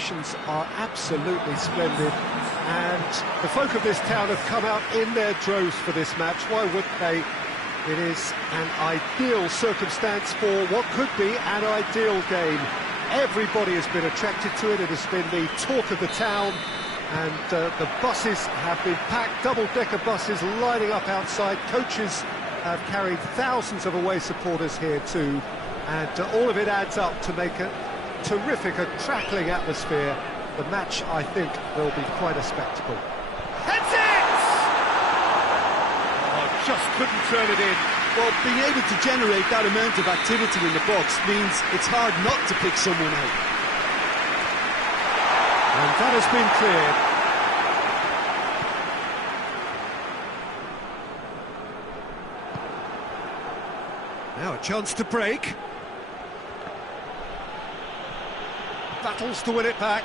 conditions are absolutely splendid, and the folk of this town have come out in their droves for this match. Why wouldn't they? It is an ideal circumstance for what could be an ideal game. Everybody has been attracted to it. It has been the talk of the town, and the buses have been packed, double-decker buses lining up outside. Coaches have carried thousands of away supporters here too, and all of it adds up to make a terrific, crackling atmosphere. The match, I think, will be quite a spectacle. Heads it! Oh, just couldn't turn it in. Well, being able to generate that amount of activity in the box means it's hard not to pick someone out. And that has been cleared. Now a chance to break. Battles to win it back.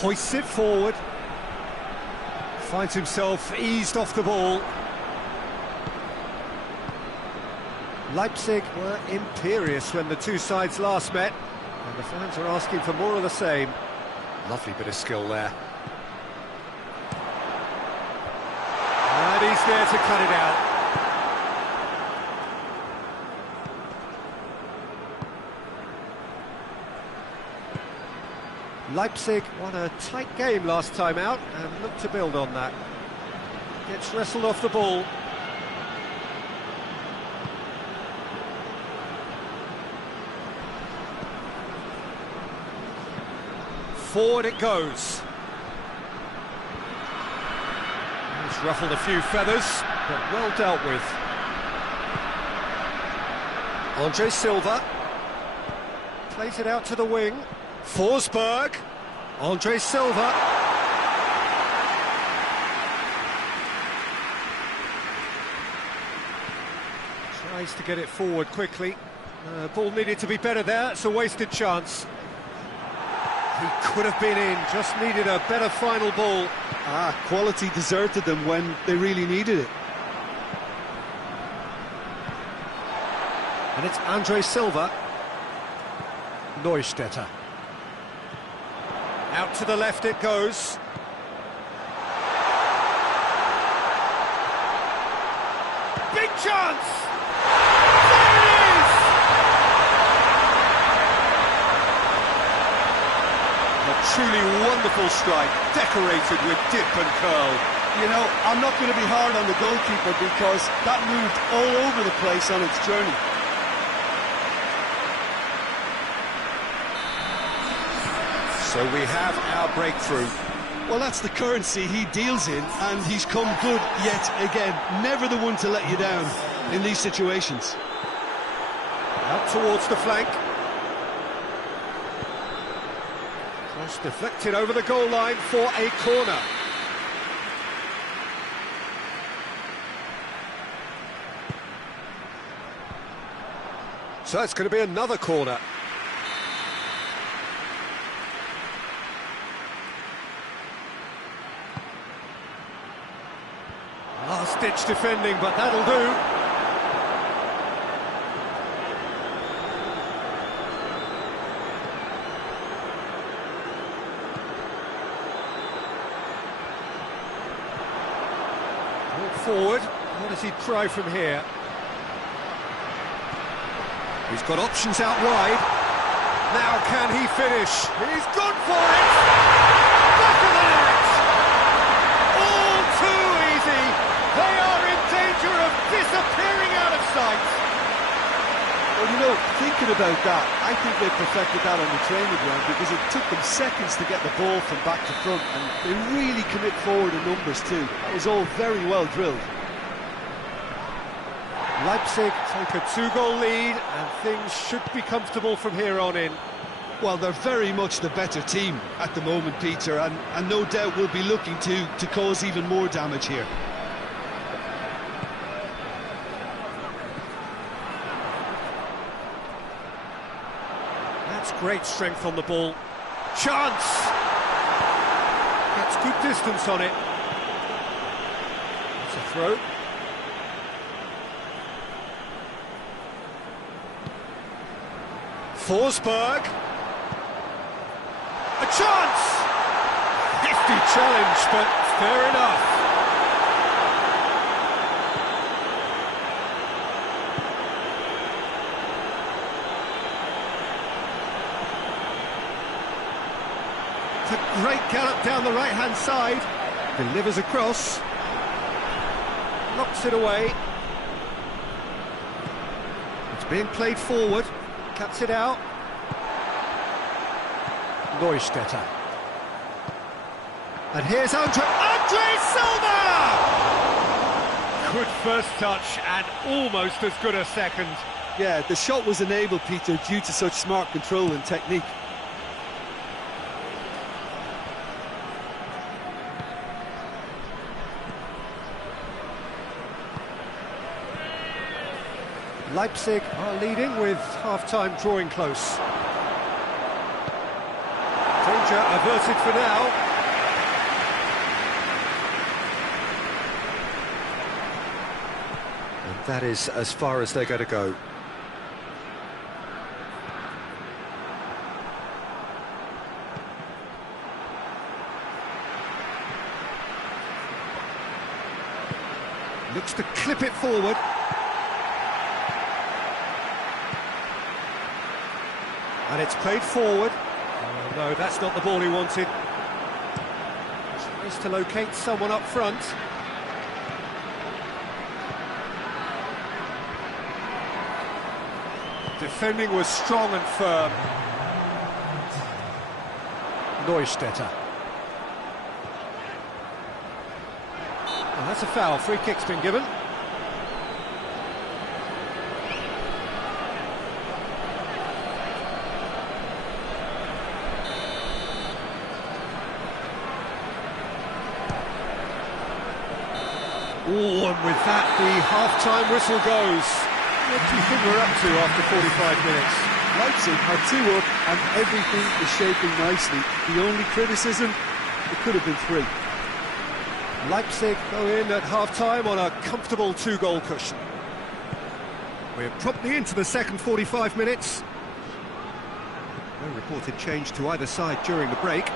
Hoists it forward, finds himself eased off the ball. Leipzig were imperious when the two sides last met, and the fans are asking for more of the same. Lovely bit of skill there. And he's there to cut it out. Leipzig won a tight game last time out and look to build on that. Gets wrestled off the ball. Forward it goes. He's ruffled a few feathers, but well dealt with. Andre Silva plays it out to the wing. Forsberg, Andre Silva. Tries to get it forward quickly. Ball needed to be better there, it's a wasted chance. He could have been in, just needed a better final ball. Quality deserted them when they really needed it. And it's Andre Silva. NEUSTÄDTER. Out to the left it goes. Big chance! There it is! A truly wonderful strike, decorated with dip and curl. You know, I'm not going to be hard on the goalkeeper because that moved all over the place on its journey. So we have our breakthrough. Well, that's the currency he deals in, and he's come good yet again. Never the one to let you down in these situations. Out towards the flank. Cross deflected over the goal line for a corner. So it's going to be another corner. Last-ditch defending, but that'll do. Forward, what does he try from here? He's got options out wide. Now can he finish? He's gone for it! Back of the net! All too easy! They are in danger of disappearing out of sight! Well, you know, thinking about that, I think they perfected that on the training ground because it took them seconds to get the ball from back to front, and they really commit forward in numbers too. That was all very well drilled. Leipzig take a 2-goal lead, and things should be comfortable from here on in. Well, they're very much the better team at the moment, Peter, and no doubt will be looking to cause even more damage here. That's great strength on the ball. Chance! Gets good distance on it. It's a throw. Forsberg. A chance! Hefty challenge, but fair enough. It's a great gallop down the right-hand side. Delivers across. Knocks it away. It's being played forward. Cuts it out. NEUSTÄDTER. And here's Andre Silva! Good first touch and almost as good a second. Yeah, the shot was enabled, Peter, due to such smart control and technique. Leipzig are leading with half-time drawing close. Danger averted for now. And that is as far as they're going to go. Looks to clip it forward. And it's played forward. Oh, no, that's not the ball he wanted. Tries to locate someone up front. Defending was strong and firm. NEUSTÄDTER. Well, that's a foul. Free kick's been given. Oh, and with that, the half-time whistle goes. What do you think we're up to after 45 minutes? Leipzig are 2 up, and everything is shaping nicely. The only criticism, it could have been 3. Leipzig go in at half-time on a comfortable 2-goal cushion. We're promptly into the second 45 minutes. No reported change to either side during the break.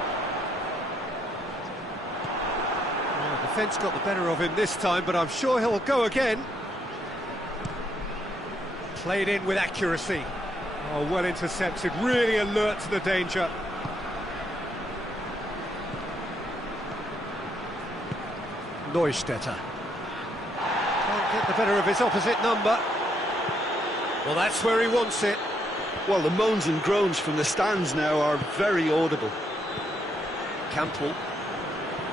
Defence got the better of him this time, but I'm sure he'll go again. Played in with accuracy. Oh, well intercepted, really alert to the danger. NEUSTÄDTER. Can't get the better of his opposite number. Well, that's where he wants it. Well, the moans and groans from the stands now are very audible. Campbell.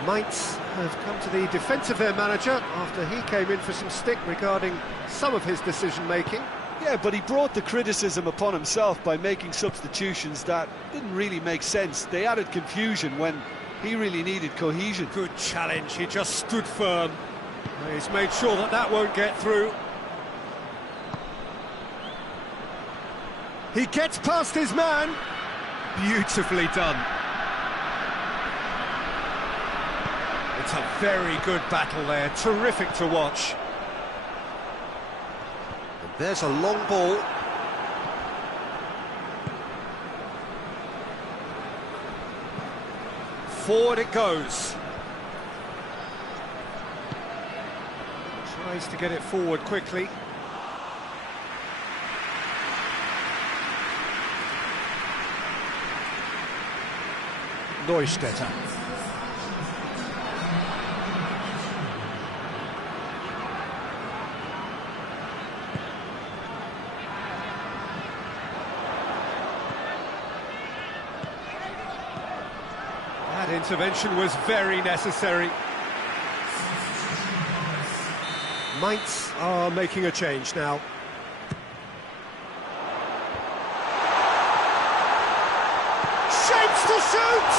Mainz have come to the defence of their manager after he came in for some stick regarding some of his decision-making. Yeah, but he brought the criticism upon himself by making substitutions that didn't really make sense. They added confusion when he really needed cohesion. Good challenge, he just stood firm. He's made sure that that won't get through. He gets past his man. Beautifully done. It's What a very good battle there, terrific to watch. And there's a long ball. Forward it goes. Tries to get it forward quickly. NEUSTÄDTER. That intervention was very necessary. Mainz are making a change now. Shapes to shoot!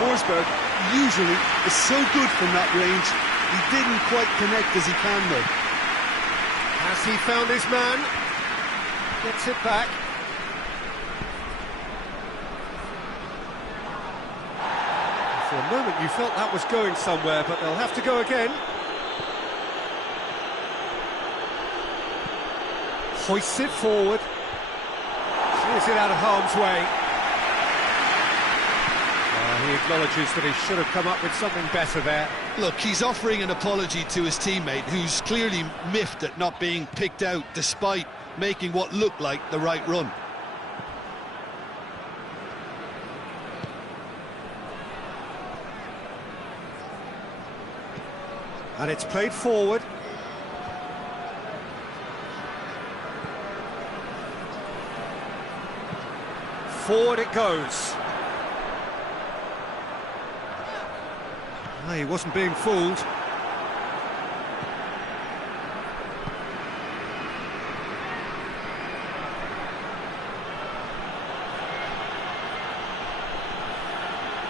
Forsberg usually is so good from that range. He didn't quite connect as he can though. Has he found his man? Gets it back. For a moment you felt that was going somewhere, but they'll have to go again. Hoists it forward. Clears it out of harm's way. He acknowledges that he should have come up with something better there. Look, he's offering an apology to his teammate, who's clearly miffed at not being picked out despite making what looked like the right run. And it's played forward. Forward it goes. He wasn't being fooled.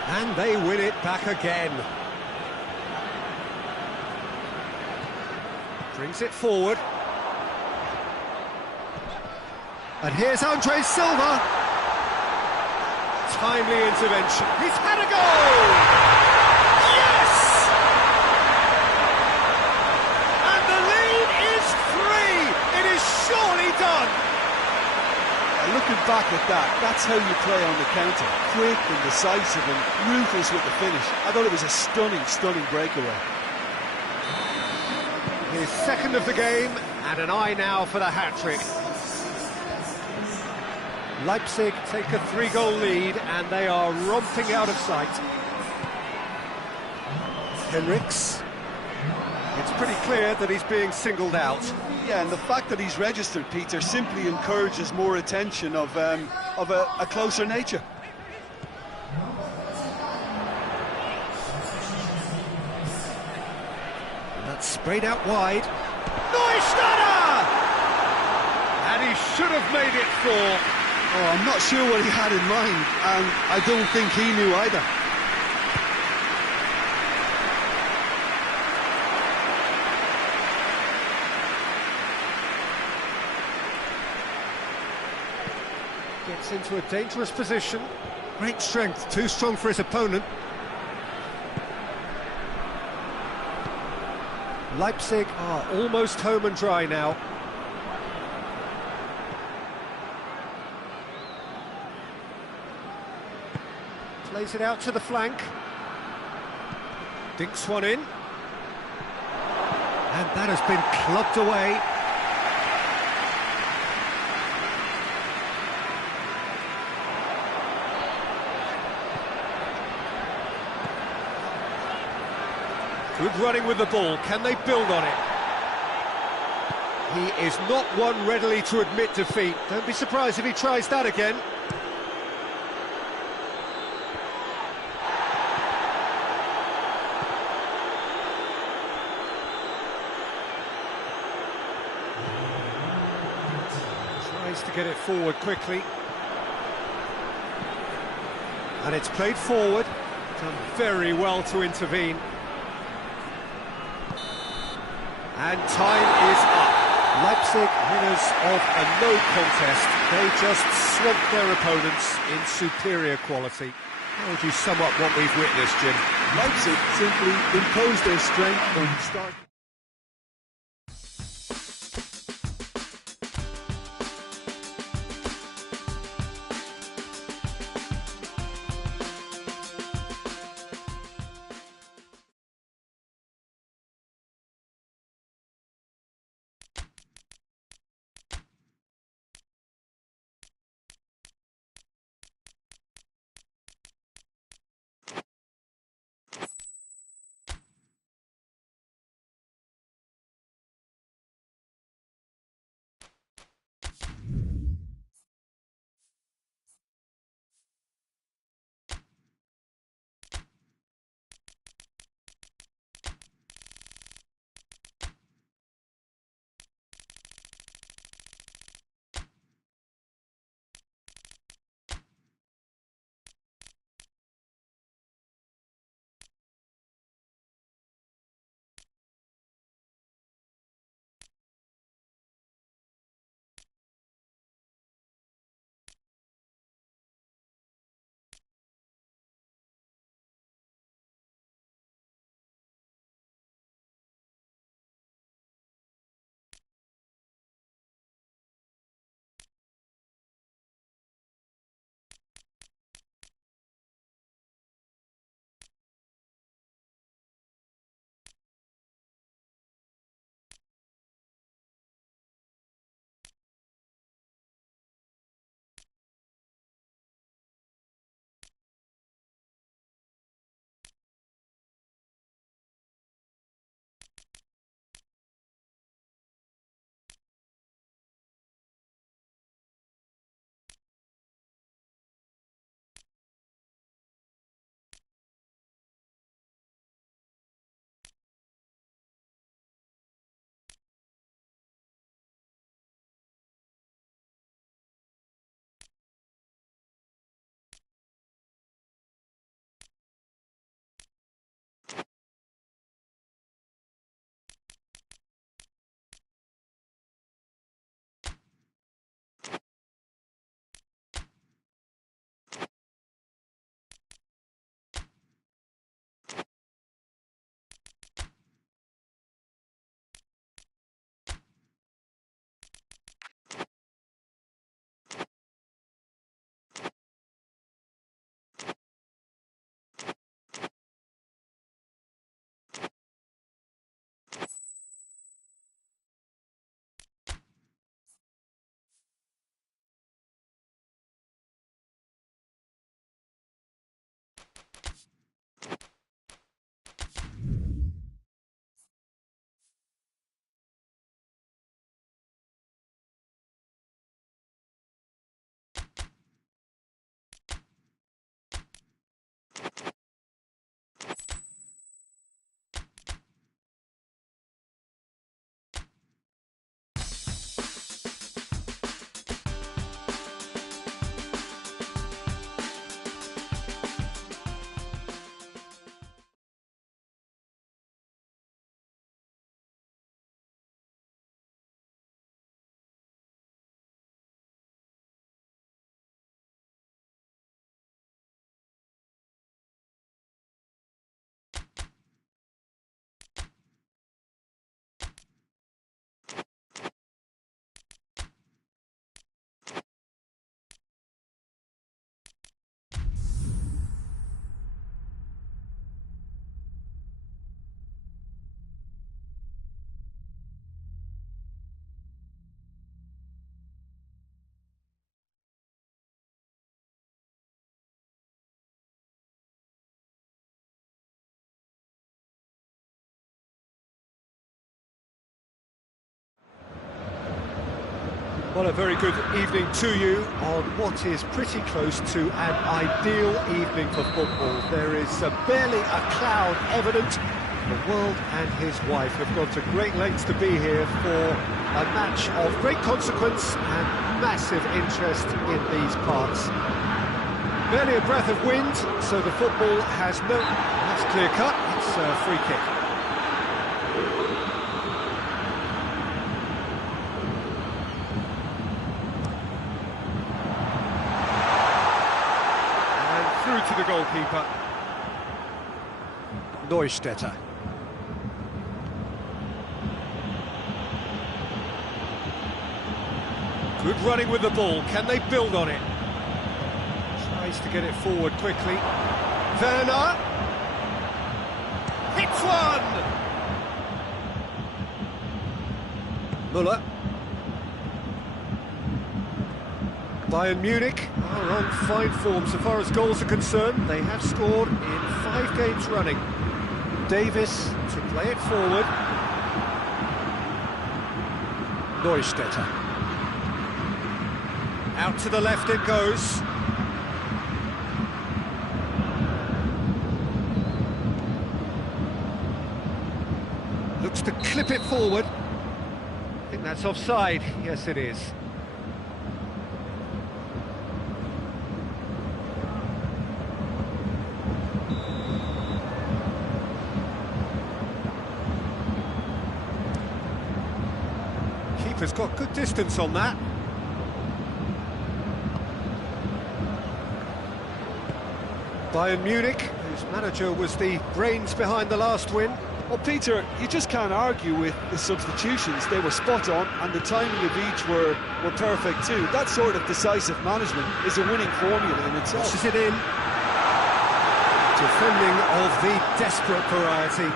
And they win it back again. Brings it forward. And here's Andre Silva. Timely intervention. He's had a goal! Surely done! Looking back at that, that's how you play on the counter. Quick and decisive and ruthless with the finish. I thought it was a stunning, stunning breakaway. His second of the game, and an eye now for the hat-trick. Leipzig take a 3-goal lead, and they are romping out of sight. Henrichs. It's pretty clear that he's being singled out. Yeah, and the fact that he's registered, Peter, simply encourages more attention of a closer nature. And that's sprayed out wide. NEUSTÄDTER! And he should have made it 4. Oh, I'm not sure what he had in mind, and I don't think he knew either. Gets into a dangerous position. Great strength, too strong for his opponent. Leipzig are almost home and dry now. Plays it out to the flank. Dinks one in. And that has been clubbed away. Good running with the ball. Can they build on it? He is not one readily to admit defeat. Don't be surprised if he tries that again. Tries to get it forward quickly. And it's played forward. Done very well to intervene. And time is up. Leipzig, winners of a no contest. They just swamped their opponents in superior quality. How would you sum up what we've witnessed, Jim? Leipzig simply imposed their strength from start. Well, a very good evening to you on what is pretty close to an ideal evening for football. There is barely a cloud evident. The world and his wife have gone to great lengths to be here for a match of great consequence and massive interest in these parts. Barely a breath of wind, so the football has no... That's clear cut, it's a free kick. To the goal goalkeeper. NEUSTÄDTER. Good running with the ball. Can they build on it? Tries to get it forward quickly. Werner. Hits one! Müller. Bayern Munich are on fine form so far as goals are concerned. They have scored in 5 games running. Davis to play it forward. NEUSTÄDTER. Out to the left it goes. Looks to clip it forward. I think that's offside. Yes, it is. Keeper's got good distance on that. Bayern Munich, whose manager was the brains behind the last win. Well, Peter, you just can't argue with the substitutions. They were spot on, and the timing of each were perfect too. That sort of decisive management is a winning formula in itself. Pushes it in. Defending of the desperate variety.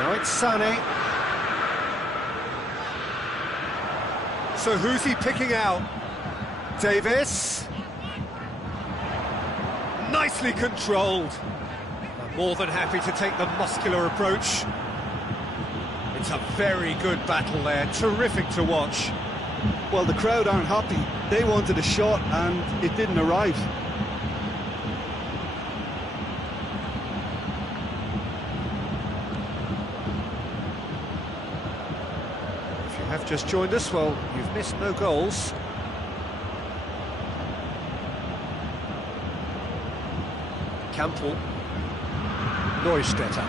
Now it's Sané. So who's he picking out? Davis. Nicely controlled. More than happy to take the muscular approach. It's a very good battle there, terrific to watch. Well, the crowd aren't happy. They wanted a shot and it didn't arrive. If you have just joined us, well, you've missed no goals. Campbell. NEUSTÄDTER.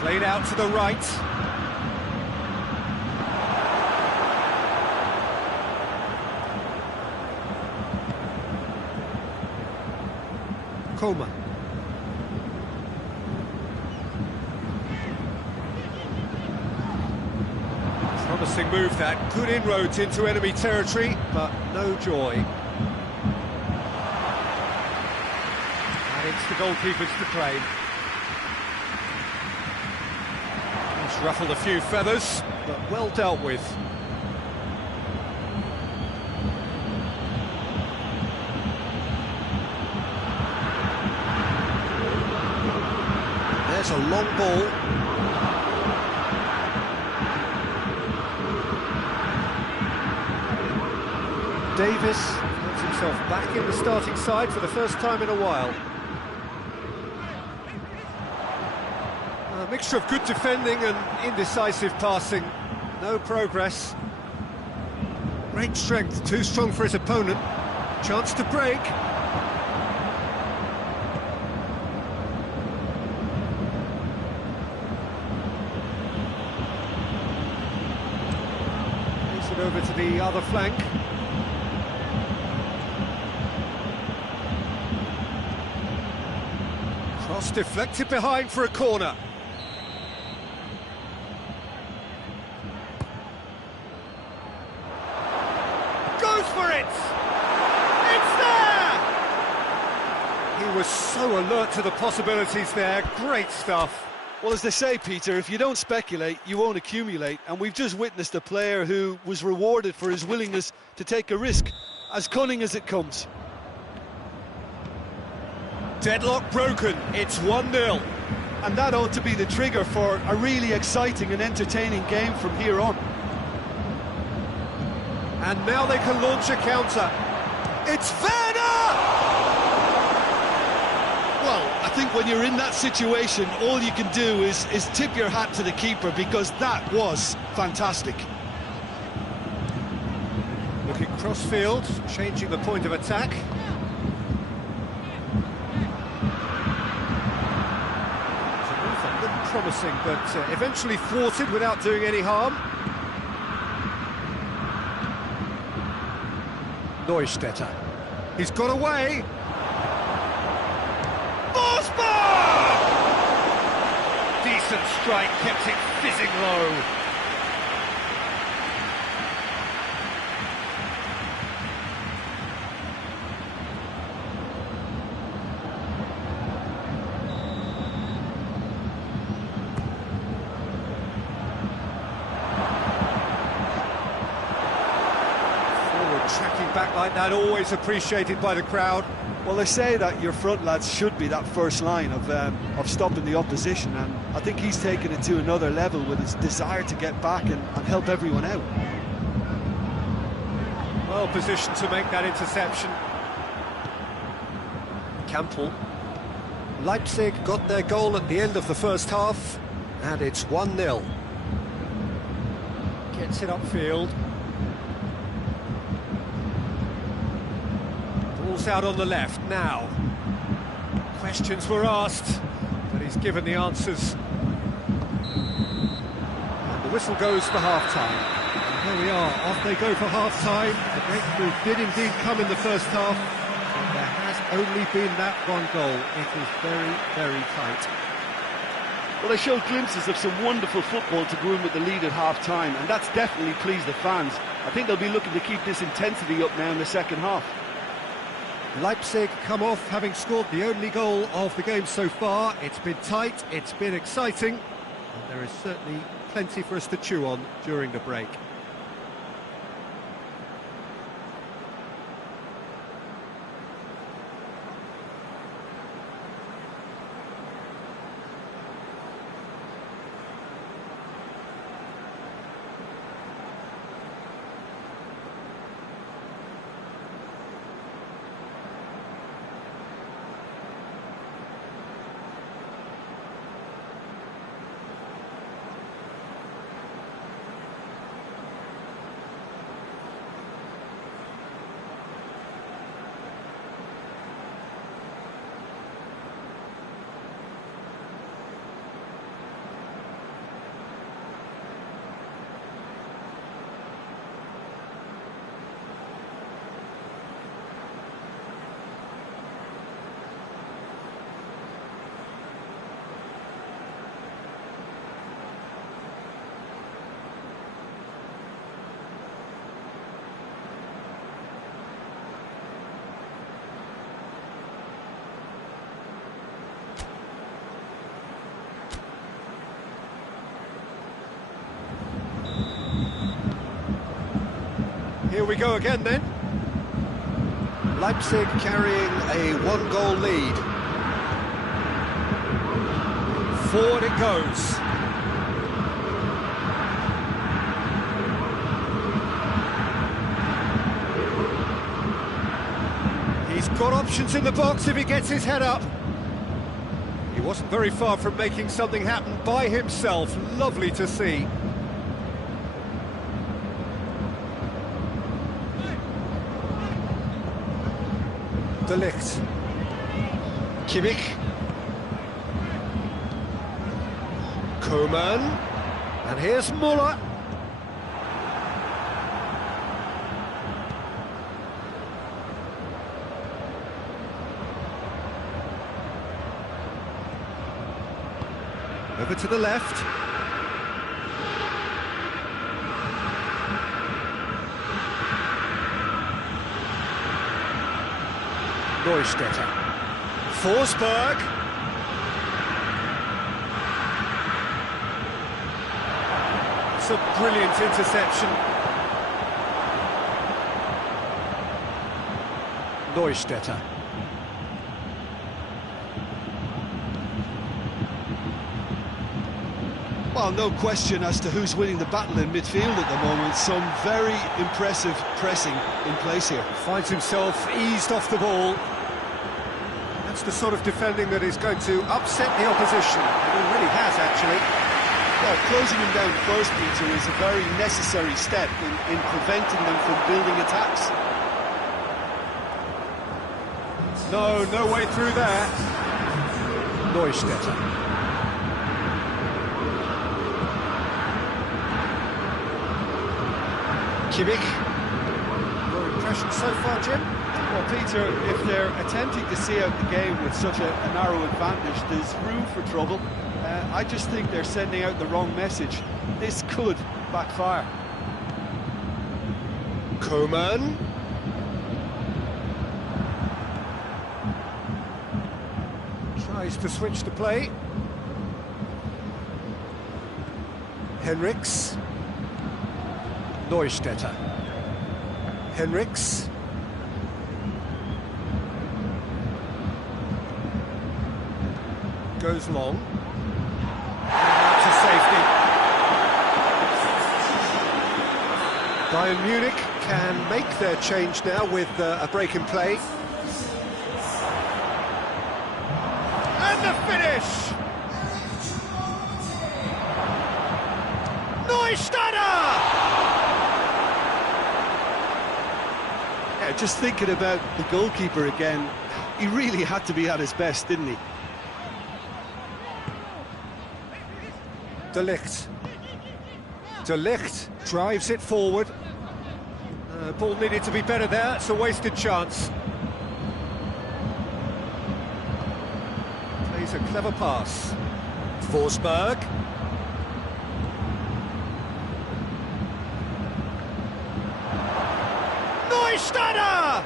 Played out to the right. Coleman. Promising move that. Good inroads into enemy territory, but no joy. It's the goalkeepers to claim. He's ruffled a few feathers, but well dealt with. There's a long ball. Davis finds himself back in the starting side for the first time in a while. A mixture of good defending and indecisive passing. No progress. Great strength, too strong for his opponent. Chance to break. Moves it over to the other flank. Cross deflected behind for a corner. For it! It's there! He was so alert to the possibilities there. Great stuff. Well, as they say, Peter, if you don't speculate, you won't accumulate. And we've just witnessed a player who was rewarded for his willingness to take a risk, as cunning as it comes. Deadlock broken. It's 1-0. And that ought to be the trigger for a really exciting and entertaining game from here on. And now they can launch a counter. It's Werner! Well, I think when you're in that situation, all you can do is tip your hat to the keeper, because that was fantastic. Looking cross-field, changing the point of attack. It's a move that looked promising, but eventually thwarted without doing any harm. NEUSTÄDTER. He's got away. Forsberg! Decent strike, kept it fizzing low. Tracking back like that, always appreciated by the crowd. Well, they say that your front lads should be that first line of stopping the opposition, and I think he's taken it to another level with his desire to get back and help everyone out. Well positioned to make that interception. Campbell. Leipzig got their goal at the end of the first half, and it's 1-0. Gets it upfield. Ball's out on the left now. Questions were asked, but he's given the answers. And the whistle goes for half-time. Here we are, off they go for half-time. The breakthrough did indeed come in the first half, but there has only been that one goal. It is very, very tight. Well, they showed glimpses of some wonderful football to go in with the lead at half-time, and that's definitely pleased the fans. I think they'll be looking to keep this intensity up now in the second half. Leipzig come off having scored the only goal of the game so far. It's been tight, it's been exciting, and there is certainly plenty for us to chew on during the break. Here we go again then. Leipzig carrying a one-goal lead. Forward it goes. He's got options in the box if he gets his head up. He wasn't very far from making something happen by himself. Lovely to see. De Ligt. Kimmich. Koeman. And here's Muller. Over to the left. NEUSTÄDTER. Forsberg. It's a brilliant interception. NEUSTÄDTER. Well, no question as to who's winning the battle in midfield at the moment. Some very impressive pressing in place here. Finds himself eased off the ball. That's the sort of defending that is going to upset the opposition. It already has, actually. Well, closing him down first, Peter, is a very necessary step in preventing them from building attacks. No way through there. NEUSTÄDTER. Kimmich. Very impressions so far, Jim? Well, Peter, if they're attempting to see out the game with such a narrow advantage, there's room for trouble. I just think they're sending out the wrong message. This could backfire. Coman. Tries to switch the play. Henriks. Neustädter. Henriks. Goes long. And to safety. Bayern Munich can make their change now with a break in play. And the finish! Neustädter! Yeah, just thinking about the goalkeeper again, he really had to be at his best, didn't he? De Ligt. De Ligt drives it forward. Ball needed to be better there, it's a wasted chance. Plays a clever pass. Forsberg. Neustädter!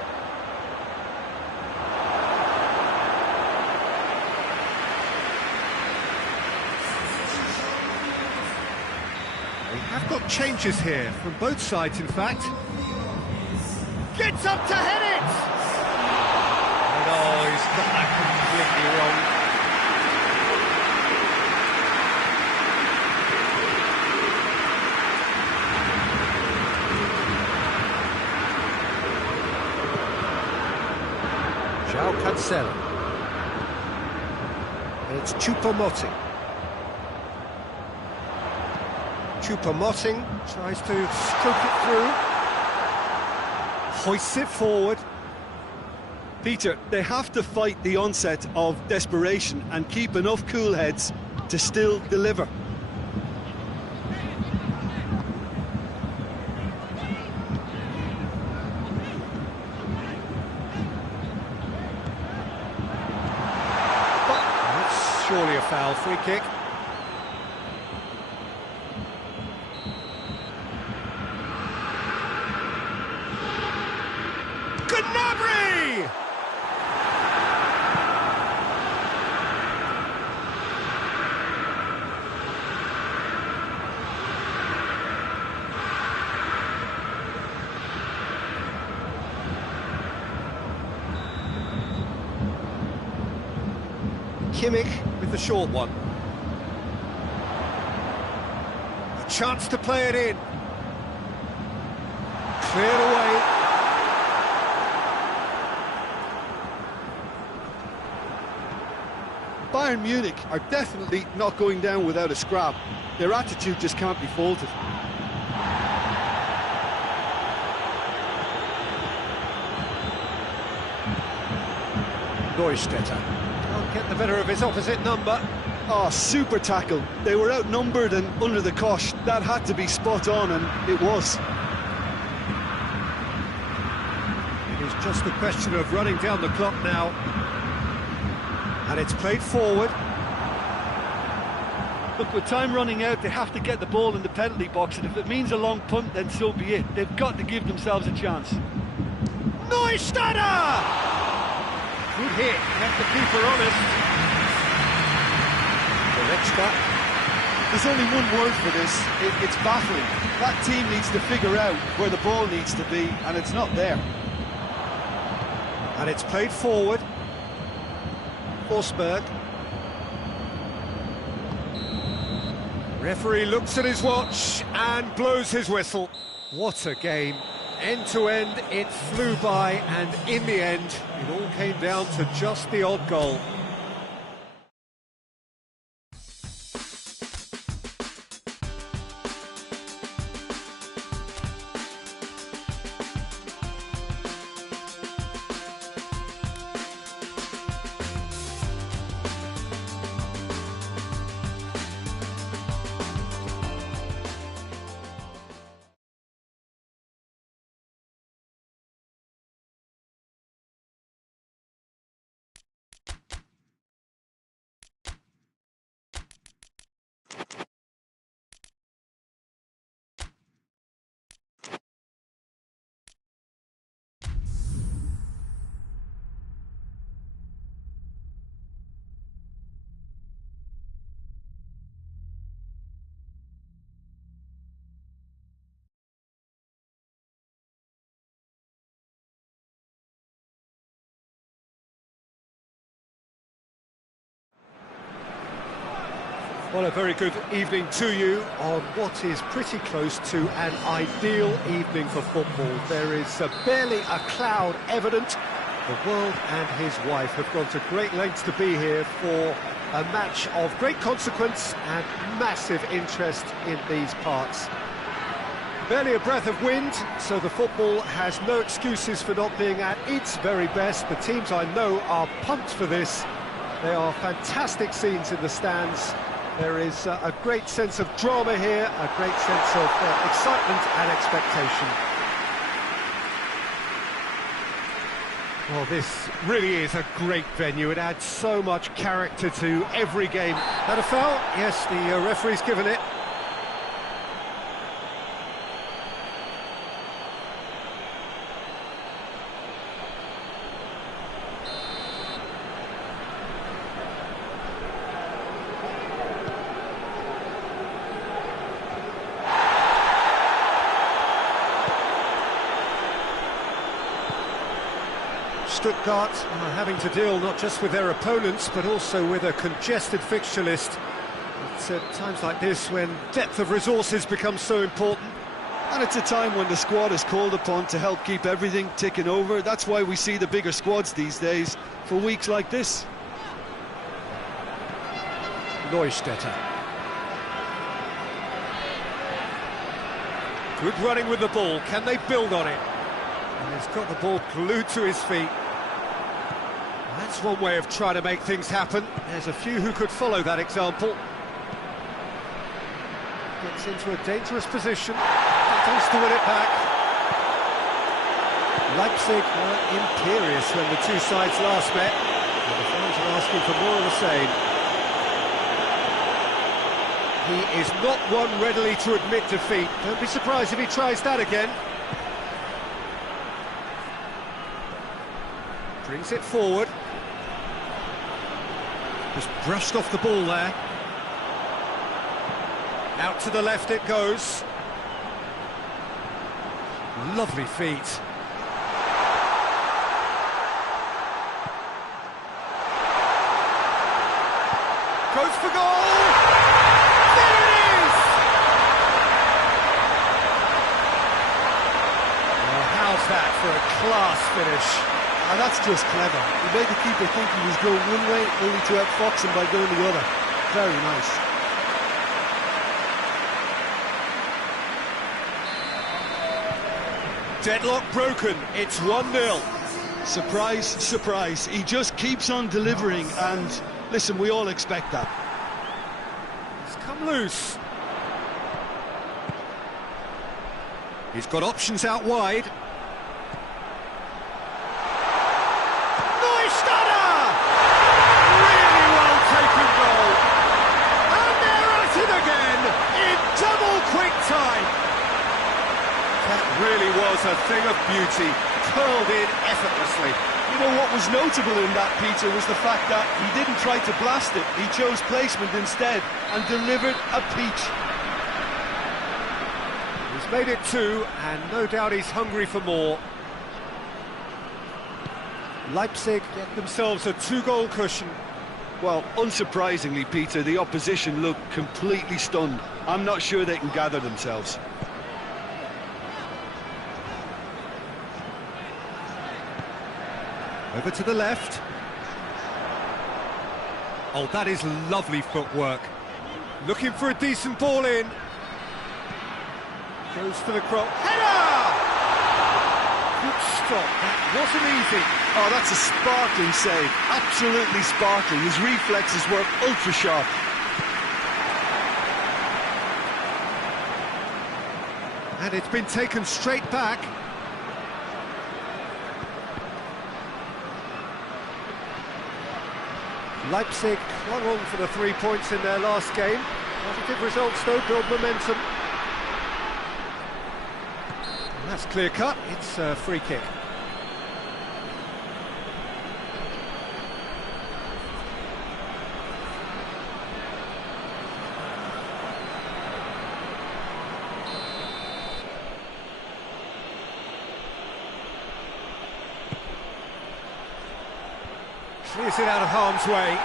We have got changes here, from both sides in fact. Gets up to head it! And oh, he's got that completely wrong. João Cancelo. And it's Choupo-Moting. Choupo-Moting tries to stroke it through. Hoists it forward. Peter, they have to fight the onset of desperation and keep enough cool heads to still deliver. That's surely a foul, free kick. Gnabry! Kimmich With the short one. A chance to play it in. Cleared away. Bayern Munich are definitely not going down without a scrap. Their attitude just can't be faulted. Neustädter can't get the better of his opposite number. Oh, super tackle. They were outnumbered and under the cosh. That had to be spot on, and it was. It is just a question of running down the clock now. And it's played forward. Look, with time running out, they have to get the ball in the penalty box, and if it means a long punt, then so be it. They've got to give themselves a chance. Neustädter! Good hit, kept the keeper honest. There's only one word for this. It's baffling. That team needs to figure out where the ball needs to be, and it's not there. And it's played forward. Forsberg. Referee looks at his watch and blows his whistle. What a game. End to end, it flew by, and in the end, it all came down to just the odd goal. Well, a very good evening to you on what is pretty close to an ideal evening for football. There is barely a cloud evident. The world and his wife have gone to great lengths to be here for a match of great consequence and massive interest in these parts. Barely a breath of wind, so the football has no excuses for not being at its very best. The teams I know are pumped for this. There are fantastic scenes in the stands. There is a great sense of drama here, a great sense of excitement and expectation. Well, this really is a great venue. It adds so much character to every game. That a foul? Yes, the referee's given it. Stuttgart are having to deal not just with their opponents, but also with a congested fixture list. It's at times like this when depth of resources becomes so important. And it's a time when the squad is called upon to help keep everything ticking over. That's why we see the bigger squads these days for weeks like this. NEUSTÄDTER. Good running with the ball. Can they build on it? And he's got the ball glued to his feet. That's one way of trying to make things happen. There's a few who could follow that example. Gets into a dangerous position. Tries to win it back. Leipzig were imperious when the two sides last met. And the fans are asking for more of the same. He is not one readily to admit defeat. Don't be surprised if he tries that again. Brings it forward. Just brushed off the ball there. Out to the left it goes. Lovely feet. Goes for goal! There it is! Well, how's that for a class finish? And that's just clever. He made the keeper think he was going one way, only to outfox him by going the other. Very nice. Deadlock broken, it's 1-0. Surprise, surprise. He just keeps on delivering, and listen, we all expect that. It's come loose. He's got options out wide. That really was a thing of beauty, curled in effortlessly. You know what was notable in that, Peter, was the fact that he didn't try to blast it. He chose placement instead and delivered a peach. He's made it 2, and no doubt he's hungry for more. Leipzig get themselves a 2-goal cushion. Well, unsurprisingly, Peter, the opposition look completely stunned. I'm not sure they can gather themselves. Over to the left. Oh, that is lovely footwork. Looking for a decent ball in. Goes for the cross. Header! Good stop. That wasn't easy. Oh, that's a sparkling save. Absolutely sparkling. His reflexes were ultra sharp. And it's been taken straight back. Leipzig clung on for the 3 points in their last game. Positive results though, build momentum. And that's clear cut, it's a free kick. Clears it out of harm's way.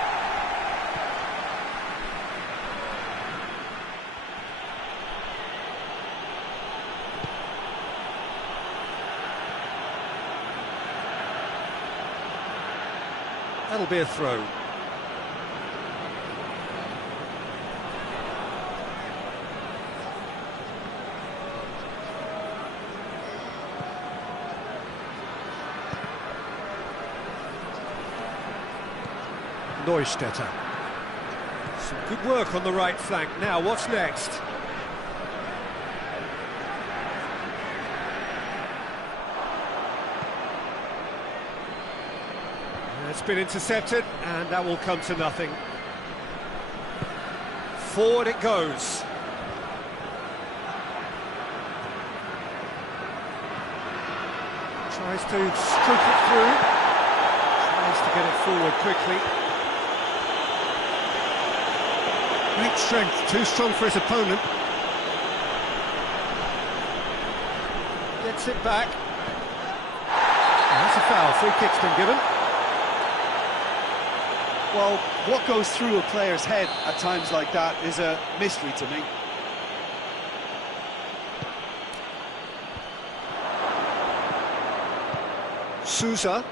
That'll be a throw. NEUSTÄDTER. Some good work on the right flank. Now, what's next? It's been intercepted, and that will come to nothing. Forward it goes. Tries to stroke it through. Tries to get it forward quickly. Great strength, too strong for his opponent. Gets it back. That's a foul, free kick's been given. Well, what goes through a player's head at times like that is a mystery to me. Sousa.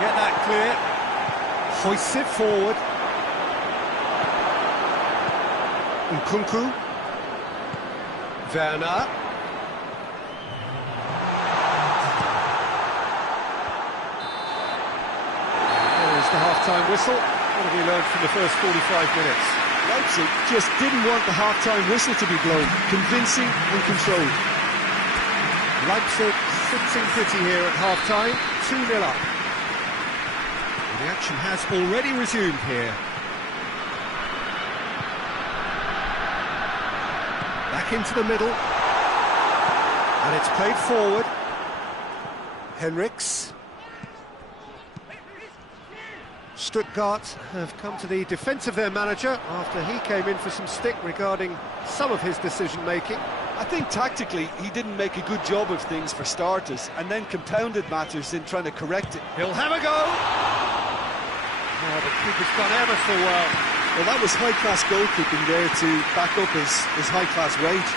Get that clear. Hoists it forward. Nkunku. Werner. There's the half-time whistle. What have you learned from the first 45 minutes? Leipzig just didn't want the half-time whistle to be blown. Convincing and controlled. Leipzig sitting pretty here at half-time, 2-0 up. The action has already resumed here. Back into the middle. And it's played forward. Henrichs. Stuttgart have come to the defence of their manager after he came in for some stick regarding some of his decision-making. I think tactically he didn't make a good job of things for starters, and then compounded matters in trying to correct it. He'll have a go! Oh, the keeper's done ever so well. Well, that was high-class goalkeeping there to back up his high-class wage.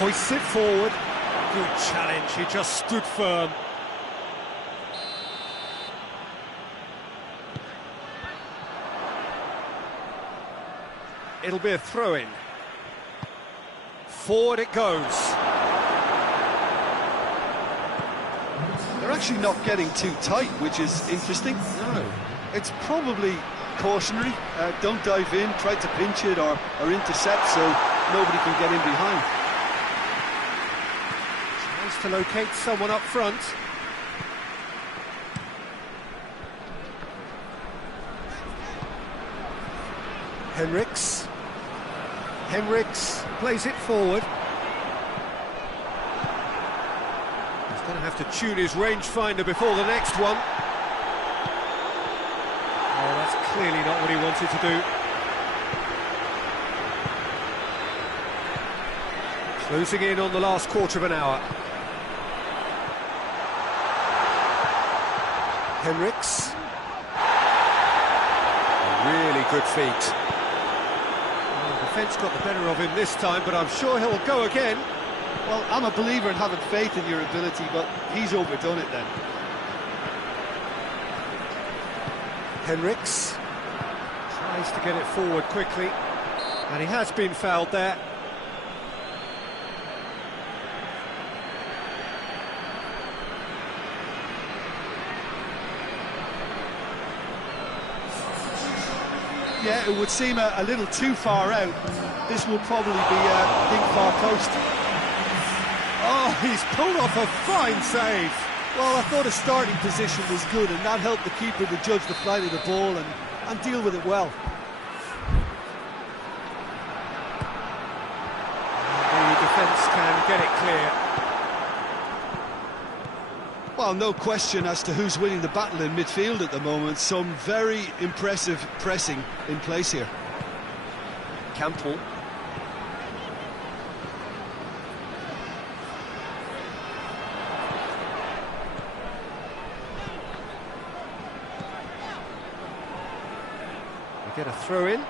Hoists it forward. Good challenge, he just stood firm. It'll be a throw-in. Forward it goes. They're actually not getting too tight, which is interesting. No. It's probably cautionary. Don't dive in, try to pinch it or intercept so nobody can get in behind. Tries to locate someone up front. Henrichs. Henrichs plays it forward. He's going to have to tune his rangefinder before the next one. Oh, that's clearly not what he wanted to do. Closing in on the last quarter of an hour. Henrichs. A really good feat. Defence got the better of him this time, but I'm sure he'll go again. Well, I'm a believer in having faith in your ability, but he's overdone it then. Henrichs tries to get it forward quickly, and he has been fouled there. Yeah, it would seem a little too far out. This will probably be a think far post. Oh, he's pulled off a fine save. Well, I thought his starting position was good, and that helped the keeper to judge the flight of the ball and deal with it well. The defence can get it clear. Well, no question as to who's winning the battle in midfield at the moment. Some very impressive pressing in place here. Campbell. We get a throw in.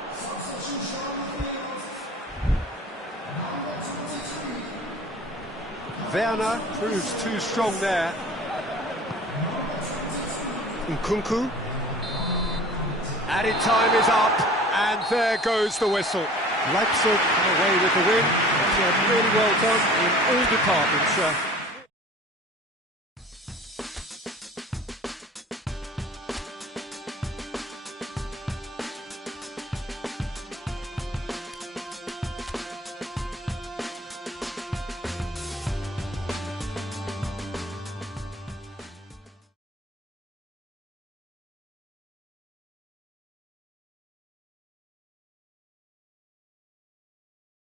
Werner proves too strong there. Nkunku. Added time is up, and there goes the whistle. Leipzig away with the win. Really well done in all departments.